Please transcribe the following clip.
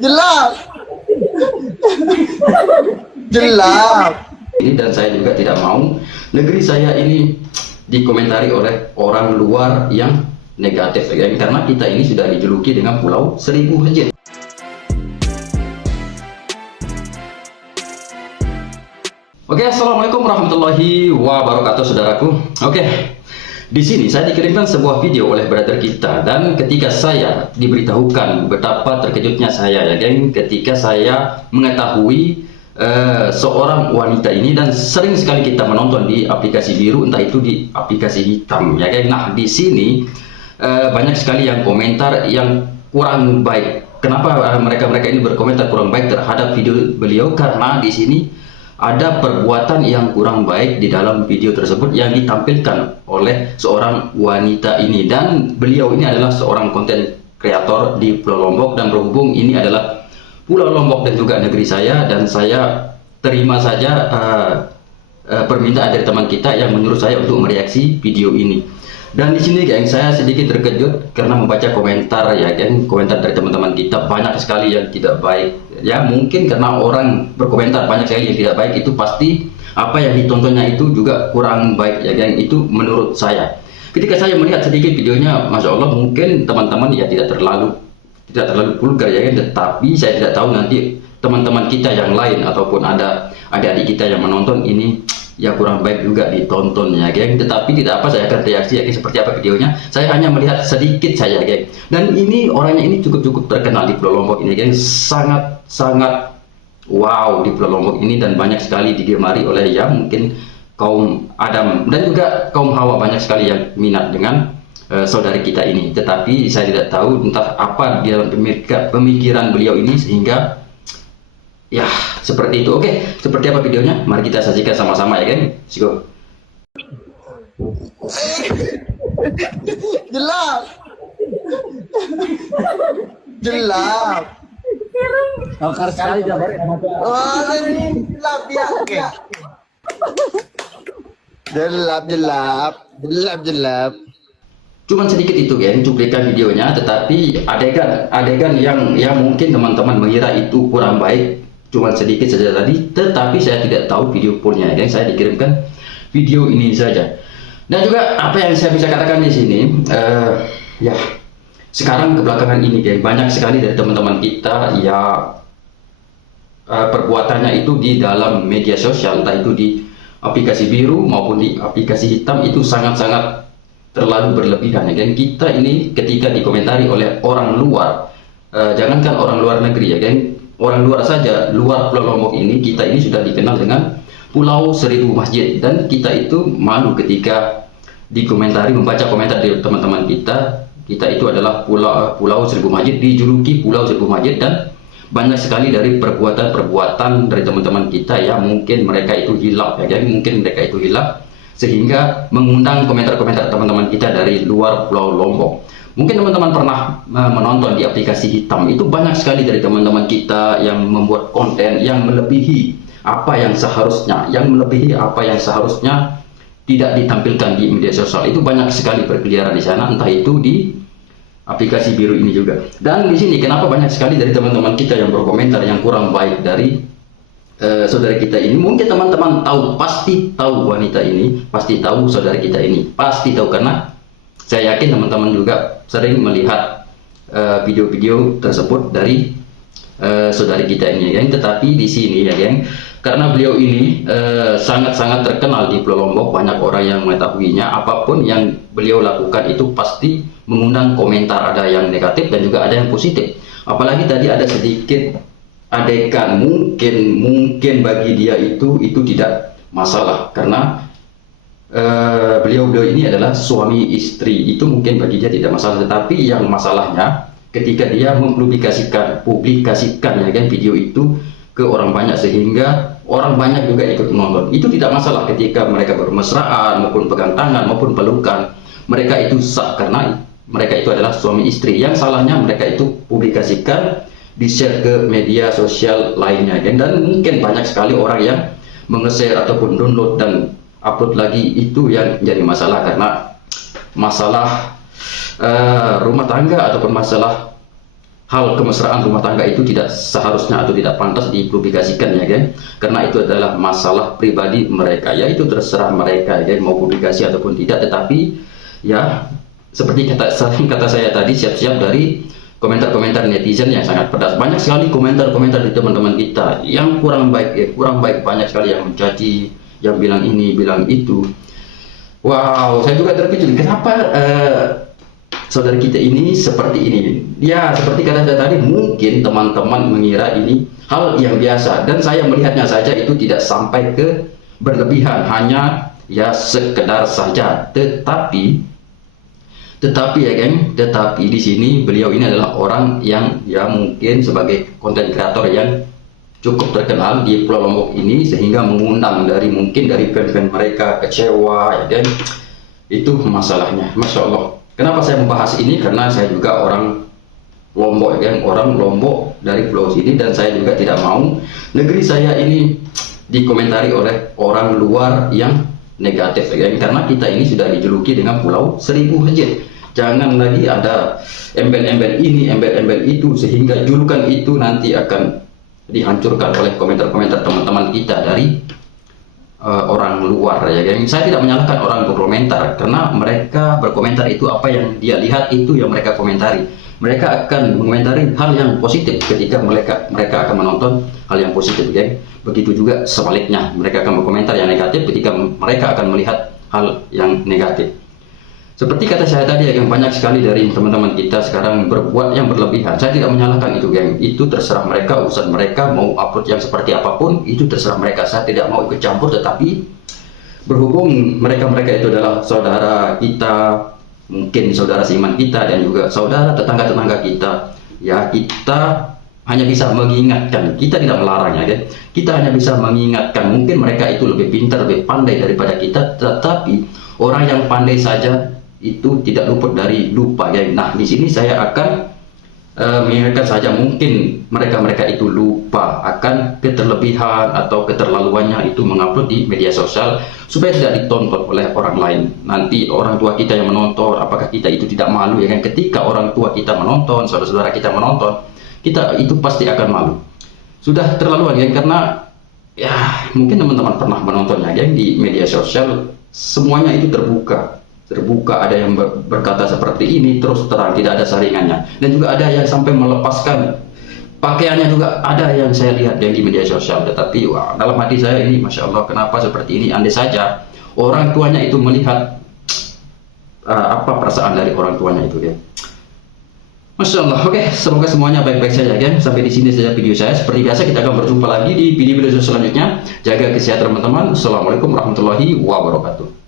Gelap. Gelap. Ini dan saya juga tidak mau negeri saya ini dikomentari oleh orang luar yang negatif ya, karena kita ini sudah dijuluki dengan Pulau Seribu Masjid. Oke, assalamualaikum warahmatullahi wabarakatuh, saudaraku. Oke, di sini saya dikirimkan sebuah video oleh brother kita, dan ketika saya diberitahukan betapa terkejutnya saya ya, geng, ketika saya mengetahui seorang wanita ini, dan sering sekali kita menonton di aplikasi biru, entah itu di aplikasi hitam ya, geng. Nah, di sini banyak sekali yang komentar yang kurang baik. Kenapa mereka ini berkomentar kurang baik terhadap video beliau? Karena di sini ada perbuatan yang kurang baik di dalam video tersebut yang ditampilkan oleh seorang wanita ini, dan beliau ini adalah seorang konten kreator di Pulau Lombok, dan berhubung ini adalah Pulau Lombok dan juga negeri saya, dan saya terima saja permintaan dari teman kita yang menyuruh saya untuk mereaksi video ini. Dan di sini, geng, saya sedikit terkejut karena membaca komentar ya, geng, komentar dari teman-teman kita banyak sekali yang tidak baik. Ya, mungkin karena orang berkomentar banyak sekali yang tidak baik, itu pasti apa yang ditontonnya itu juga kurang baik ya, geng. Itu menurut saya. Ketika saya melihat sedikit videonya, masya Allah, mungkin teman-teman ya tidak terlalu vulgar ya, geng. Tetapi saya tidak tahu nanti teman-teman kita yang lain ataupun ada adik-adik kita yang menonton ini ya kurang baik juga ditonton ya, geng. Tetapi tidak apa, saya akan reaksi ya, geng, seperti apa videonya. Saya hanya melihat sedikit saja, geng. Dan ini orangnya ini cukup terkenal di Pulau Lombok ini, geng. Sangat wow di Pulau Lombok ini, dan banyak sekali digemari oleh yang mungkin kaum Adam dan juga kaum Hawa, banyak sekali yang minat dengan saudari kita ini. Tetapi saya tidak tahu entah apa di dalam pemikiran beliau ini sehingga ya seperti itu. Oke, seperti apa videonya? Mari kita saksikan sama-sama ya, geng. Let's go. Gelap. Gelap. Bakar sekali jabar. Oh, ini gelap ya. Oke. Gelap. Cuman sedikit itu, geng, cuplikan videonya, tetapi adegan yang mungkin teman-teman mengira itu kurang baik, cuman sedikit saja tadi, tetapi saya tidak tahu video fullnya, geng. Saya dikirimkan video ini saja. Dan juga apa yang saya bisa katakan di sini, ya sekarang kebelakangan ini, geng, banyak sekali dari teman-teman kita ya perbuatannya itu di dalam media sosial, entah itu di aplikasi biru maupun di aplikasi hitam, itu sangat-sangat terlalu berlebihan ya, geng. Kita ini ketika dikomentari oleh orang luar, jangankan orang luar negeri ya, geng, orang luar saja, luar Pulau Lombok ini, kita ini sudah dikenal dengan Pulau Seribu Masjid, dan kita itu malu ketika dikomentari, membaca komentar dari teman-teman kita itu adalah Pulau Seribu Masjid, dijuluki Pulau Seribu Masjid, dan banyak sekali dari perbuatan dari teman-teman kita ya, mungkin mereka itu hilaf ya, geng, mungkin mereka itu hilaf sehingga mengundang komentar-komentar teman-teman kita dari luar Pulau Lombok. Mungkin teman-teman pernah menonton di aplikasi hitam, itu banyak sekali dari teman-teman kita yang membuat konten yang melebihi apa yang seharusnya, tidak ditampilkan di media sosial. Itu banyak sekali berkeliaran di sana, entah itu di aplikasi biru ini juga. Dan di sini kenapa banyak sekali dari teman-teman kita yang berkomentar yang kurang baik dari saudara kita ini. Mungkin teman-teman pasti tahu wanita ini, pasti tahu saudara kita ini, pasti tahu, karena saya yakin teman-teman juga sering melihat video-video tersebut dari saudari kita ini, geng. Tetapi di sini ya, geng, karena beliau ini sangat-sangat terkenal di Pulau Lombok, banyak orang yang mengetahuinya, apapun yang beliau lakukan itu pasti mengundang komentar, ada yang negatif dan juga ada yang positif. Apalagi tadi ada sedikit adegan, mungkin bagi dia itu tidak masalah, karena beliau ini adalah suami istri, itu mungkin bagi dia tidak masalah. Tetapi yang masalahnya ketika dia publikasikan ya, kan, video itu ke orang banyak, sehingga orang banyak juga ikut menonton. Itu tidak masalah ketika mereka bermesraan maupun pegang tangan maupun pelukan, mereka itu sah karena mereka itu adalah suami istri. Yang salahnya mereka itu publikasikan, di-share ke media sosial lainnya, dan mungkin banyak sekali orang yang menge-share ataupun download dan upload lagi, itu yang jadi masalah, karena masalah rumah tangga ataupun masalah hal kemesraan rumah tangga itu tidak seharusnya atau tidak pantas dipublikasikan ya kan, karena itu adalah masalah pribadi mereka, ya itu terserah mereka ya mau publikasi ataupun tidak. Tetapi ya seperti kata saya tadi, siap-siap dari komentar-komentar netizen yang sangat pedas. Banyak sekali komentar-komentar di teman-teman kita yang kurang baik ya, kurang baik, banyak sekali yang mencaci, yang bilang ini bilang itu. Wow, saya juga terkejut kenapa saudara kita ini seperti ini. Ya seperti kata saya tadi, mungkin teman-teman mengira ini hal yang biasa, dan saya melihatnya saja itu tidak sampai ke berlebihan, hanya ya sekedar saja. Tetapi ya geng, tetapi di sini beliau ini adalah orang yang ya mungkin sebagai konten kreator yang cukup terkenal di Pulau Lombok ini, sehingga mengundang mungkin dari fan-fan mereka kecewa ya kan. Itu masalahnya. Masya Allah. Kenapa saya membahas ini? Karena saya juga orang Lombok ya, orang Lombok dari pulau sini, dan saya juga tidak mau negeri saya ini dikomentari oleh orang luar yang negatif ya, karena kita ini sudah dijuluki dengan Pulau Seribu Masjid. Jangan lagi ada embel-embel ini, embel-embel itu, sehingga julukan itu nanti akan dihancurkan oleh komentar-komentar teman-teman kita dari orang luar ya. Saya tidak menyalahkan orang berkomentar, karena mereka berkomentar itu apa yang dia lihat itu yang mereka komentari. Mereka akan mengomentari hal yang positif ketika mereka akan menonton hal yang positif ya. Begitu juga sebaliknya, mereka akan berkomentar yang negatif ketika mereka akan melihat hal yang negatif. Seperti kata saya tadi ya, yang banyak sekali dari teman-teman kita sekarang berbuat yang berlebihan. Saya tidak menyalahkan itu geng, itu terserah mereka, urusan mereka, mau upload yang seperti apapun itu terserah mereka, saya tidak mau ikut campur. Tetapi berhubung mereka itu adalah saudara kita, mungkin saudara seiman kita, dan juga saudara tetangga-tetangga kita, ya kita hanya bisa mengingatkan, kita tidak melarang ya, kita hanya bisa mengingatkan. Mungkin mereka itu lebih pintar, lebih pandai daripada kita, tetapi orang yang pandai saja itu tidak luput dari lupa ya. Nah di sini saya akan mengingatkan saja, mungkin mereka itu lupa akan keterlebihan atau keterlaluannya itu mengupload di media sosial supaya tidak ditonton oleh orang lain. Nanti orang tua kita yang menonton, apakah kita itu tidak malu ya kan? Ketika orang tua kita menonton, saudara-saudara kita menonton, kita itu pasti akan malu. Sudah terlaluan ya, karena ya mungkin teman-teman pernah menontonnya ya, di media sosial semuanya itu terbuka, ada yang berkata seperti ini terus terang, tidak ada saringannya, dan juga ada yang sampai melepaskan pakaiannya juga ada yang saya lihat yang di media sosial. Tetapi wah, dalam hati saya ini Masya Allah, kenapa seperti ini? Andai saja orang tuanya itu melihat apa perasaan dari orang tuanya itu ya. Masya Allah. Oke, semoga semuanya baik-baik saja ya. Sampai di sini saja video saya. Seperti biasa kita akan berjumpa lagi di video-video selanjutnya. Jaga kesehatan teman-teman. Assalamualaikum warahmatullahi wabarakatuh.